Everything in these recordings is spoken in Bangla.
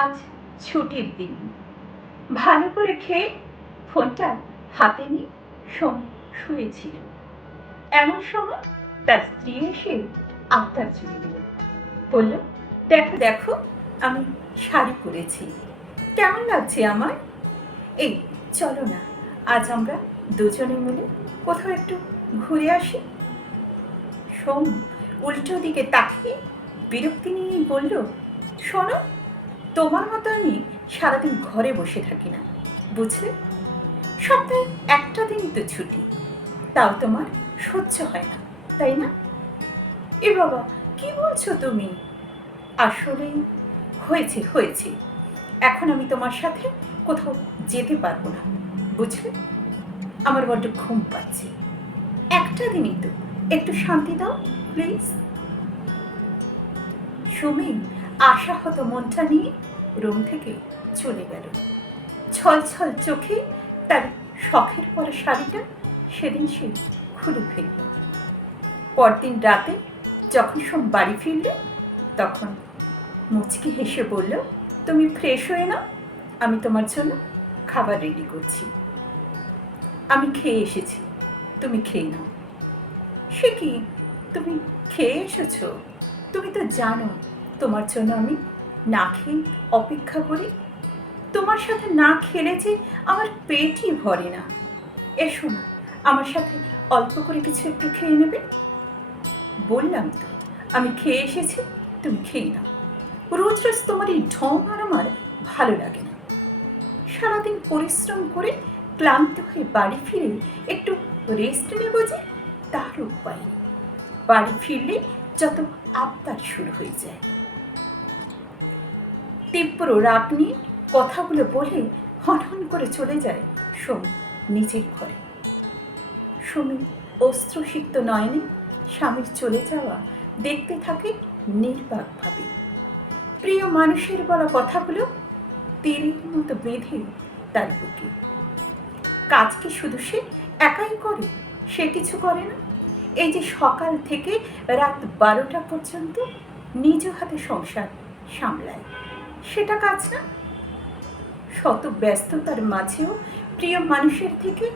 আজ ছুটির দিন। ভালো করে খেয়ে ফোনটা হাতে নিয়ে সোম শুয়েছিল। এমন সময় তার স্ত্রী এসে আবদার চলে দিল। বলল, দেখো দেখো, আমি শাড়ি পরেছি। কেমন লাগছে আমার? এই, চলো না, আজ আমরা দুজনে মিলে কোথাও একটু ঘুরে আসি। সোম উল্টো দিকে তাকিয়ে বিরক্তি নিয়ে বলল, শোনো তোমার মতো আমি সারাদিন ঘরে বসে থাকি না, বুঝলে? সপ্তাহে একটা দিনই তো ছুটি, তাও তোমার সহ্য হয় না, তাই না? এ বাবা, কি বলছো তুমি? আসলে হয়েছে হয়েছে। এখন আমি তোমার সাথে কোথাও যেতে পারব না, বুঝলে? আমার বড্ড ঘুম পাচ্ছে। একটা দিনই তো, একটু শান্তি দাও, প্লিজ। সুমি আশাহত মনটা নিয়ে রুম থেকে চলে গেল। ছল ছল চোখে তার শখের পর শাড়িটা সেদিন সে খুলে ফেলল। পরদিন রাতে যখন সোম বাড়ি ফিরল, তখন মুচকি হেসে বলল, তুমি ফ্রেশ হয়ে নাও, আমি তোমার জন্য খাবার রেডি করছি। আমি খেয়ে এসেছি, তুমি খেয়ে নাও। সে কি? তুমি খেয়ে এসেছ? তুমি তো জানো, তোমার জন্য আমি না খেয়ে অপেক্ষা করি। তোমার সাথে না খেলে যে আমার পেটই ভরে না। এসো না আমার সাথে অল্প করে কিছু একটু খেয়ে নেবে। বললাম তো, আমি খেয়ে এসেছি, তুমি খেয়ে নাও। রোজ রোজ তোমার এই ঢং আর আমার ভালো লাগে না। সারাদিন পরিশ্রম করে ক্লান্ত হয়ে বাড়ি ফিরে একটু রেস্ট নেব যে তার উপায় বাড়ি ফিরলে যত আবদার শুরু হয়ে যায়। তীব্র রাগ নিয়ে কথাগুলো বলে হনহন করে চলে যায় সোম নিজের ঘরে। সুমি অস্ত্রসিক্ত নয়নে স্বামীর চলে যাওয়া দেখতে থাকে নির্বাকভাবে। প্রিয় মানুষের বলা কথাগুলো তীরের মতো বেঁধে তার বুকে। কাজ কি শুধু সে একাই করে? সে কিছু করে না। এই যে সকাল থেকে রাত বারোটা পর্যন্ত নিজ হাতে সংসার সামলায়। সেটা কাজ না। শত ব্যস্ততার মাঝেও প্রিয় মানুষের থেকে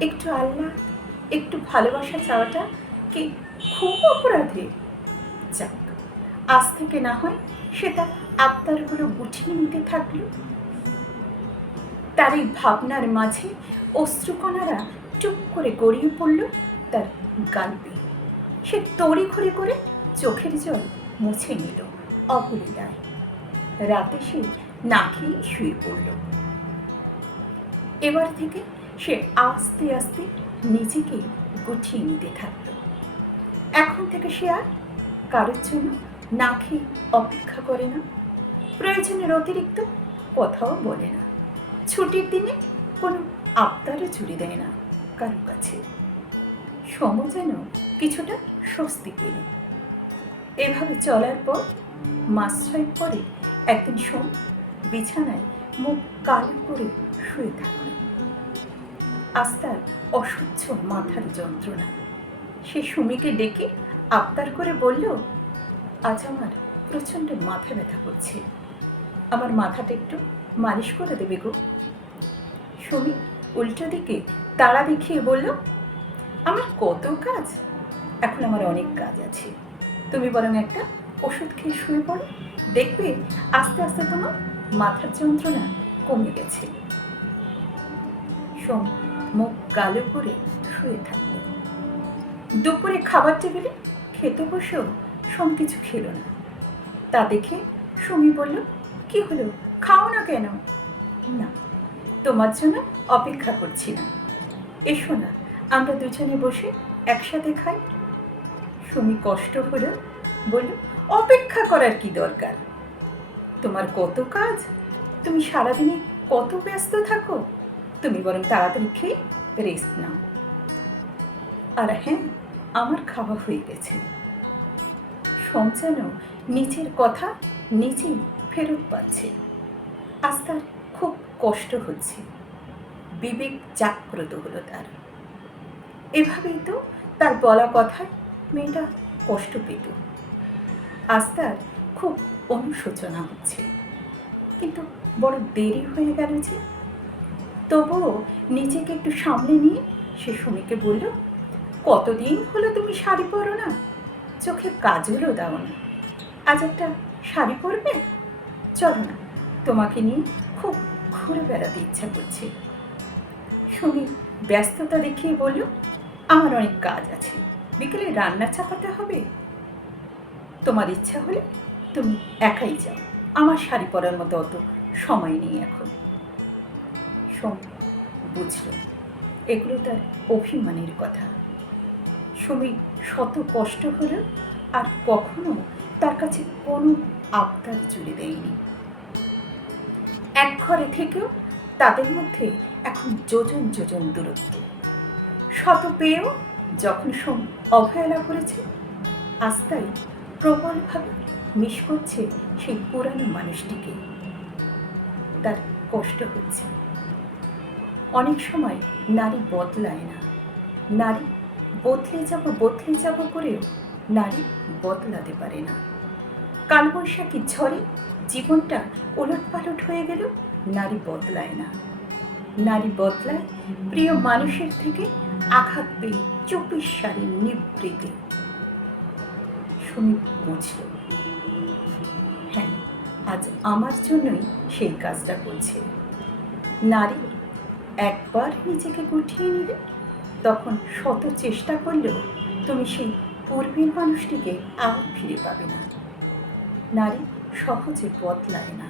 একটু আল্লাহ একটু ভালোবাসা চাওয়াটা কি খুব অপরাধে? যাক, আজ থেকে না হয় সেটা আবদারগুলো গুছিয়ে নিতে থাকল। তার এই ভাবনার মাঝে অশ্রুকণারা চুপ করে গড়িয়ে পড়ল তার গালবে সে তড়ি করে চোখের জল মুছে নিল অবলীলায় রাতে সে না খেয়ে শুয়ে পড়ল। এবার থেকে সে আস্তে আস্তে নিজেকে গুছিয়ে নিতে থাকল। এখন থেকে সে আর কারোর জন্য না খেয়ে অপেক্ষা করে না। প্রয়োজনের অতিরিক্ত কথাও বলে না। ছুটির দিনে কোনো আবদারও চুরি দেয় না কারও কাছে। সম যেন কিছুটা স্বস্তি পেল। এভাবে চলার পর ছয়েক পরে একদিন সোম বিছানায় মুখ কালো করে শুয়ে থাকল। আজ তার অসহ্য মাথার যন্ত্রণা। সে সুমিকে ডেকে আবদার করে বলল, আজ আমার প্রচণ্ড মাথা ব্যথা করছে। আমার মাথাটা একটু মালিশ করে দেবে গো। সুমি উল্টো দিকে তাড়া দেখিয়ে বলল, আমার কত কাজ? এখন আমার অনেক কাজ আছে। তুমি বরং একটা ওষুধ খেয়ে শুয়ে পড়ো। দেখবে আস্তে আস্তে তোমার মাথার যন্ত্রণা কমে গেছে। সোম, মুখ গালো করে শুয়ে থাকল দুপুরে খাবার টেবিলে খেতে বসেও সোম কিছু খেলো না। তা দেখে সুমি বলল, কি হলো? খাও না কেন? না, তোমার জন্য অপেক্ষা করছি না। এসো না, আমরা দুজনে বসে একসাথে খাই। সুমি কষ্ট হলো বলল, অপেক্ষা করার কি দরকার? তোমার কত কাজ? তুমি সারাদিনে কত ব্যস্ত থাকো? তুমি বরং তাড়াতাড়ি খেয়ে রেস্ট নাও। আর হ্যাঁ আমার খাওয়া হয়ে গেছে। সঞ্চানো নিচের কথা নিজেই ফেরত পাচ্ছে। আজ তার খুব কষ্ট হচ্ছে। বিবেক জাগ্রত হলো তার। এভাবেই তো তার বলা কথায় মেয়েটা কষ্ট পেত আজ তার খুব অনুশোচনা হচ্ছে। কিন্তু বড় দেরি হয়ে গেল যে। তবুও নিজেকে একটু সামনে নিয়ে সে সুমিকে বলল, কতদিন হলো তুমি শাড়ি পরো না? চোখে কাজলও দাও না। আজ একটা শাড়ি পরবে? চলো না, তোমাকে নিয়ে খুব ঘুরে বেড়াতে ইচ্ছা করছে। সুমি ব্যস্ততা দেখিয়ে বলল, আমার অনেক কাজ আছে। বিকেলে রান্না চাপাতে হবে? তোমার ইচ্ছা হলে তুমি একাই যাও। আমার শাড়ি পরার মতো অত সময় নেই এখন। সোম বুঝল, এগুলো তার অভিমানের কথা। সুমি শত কষ্ট হলেও আর কখনো তার কাছে কোনো আবদার জুড়ে দেয়নি। এক ঘরে থেকেও তাদের মধ্যে এখন যোজন যোজন দূরত্ব। শত পেয়েও যখন সোম অবহেলা করেছে আস্তাই প্রবলভাবে মিস করছে সেই পুরানো মানুষটিকে। তার কষ্ট হচ্ছে। অনেক সময় নারী বদলায় না। নারী বদলে যাব বদলে যাব করেও নারী বদলাতে পারে না। কালবৈশাখী ঝড়ে জীবনটা ওলট পালট হয়ে গেল নারী বদলায় না। নারী বদলায় প্রিয় মানুষের থেকে আঘাত পেয়ে চব্বিশ সালে নিবৃতে। শুনি বুঝল। হ্যাঁ আজ আমার জন্যই সেই কাজটা করছে। নারী একবার নিজেকে গুটিয়ে নিলে তখন শত চেষ্টা করলেও তুমি সেই পূর্বের মানুষটিকে আর ফিরে পাবে না। নারী সহজে বদলায় না।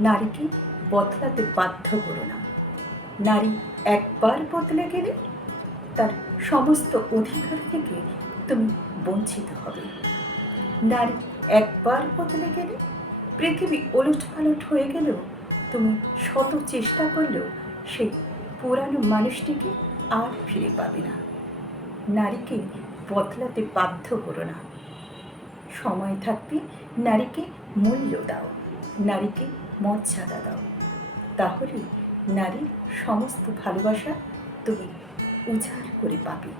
নারীকে বদলাতে বাধ্য করো না। নারী একবার বদলে গেলে তার সমস্ত অধিকার থেকে তুমি বঞ্চিত হবে। নারী একবার বদলে গেলে, পৃথিবী ওলট পালট হয়ে গেলেও তুমি শত চেষ্টা করলেও সেই পুরানো মানুষটিকে আর ফিরে পাবে না। নারীকে বদলাতে বাধ্য করো না। সময় থাকতে নারীকে মূল্য দাও, নারীকে মর্যাদা দাও। তাহলে নারীর সমস্ত ভালোবাসা তুমি উজাড় করে পাবে।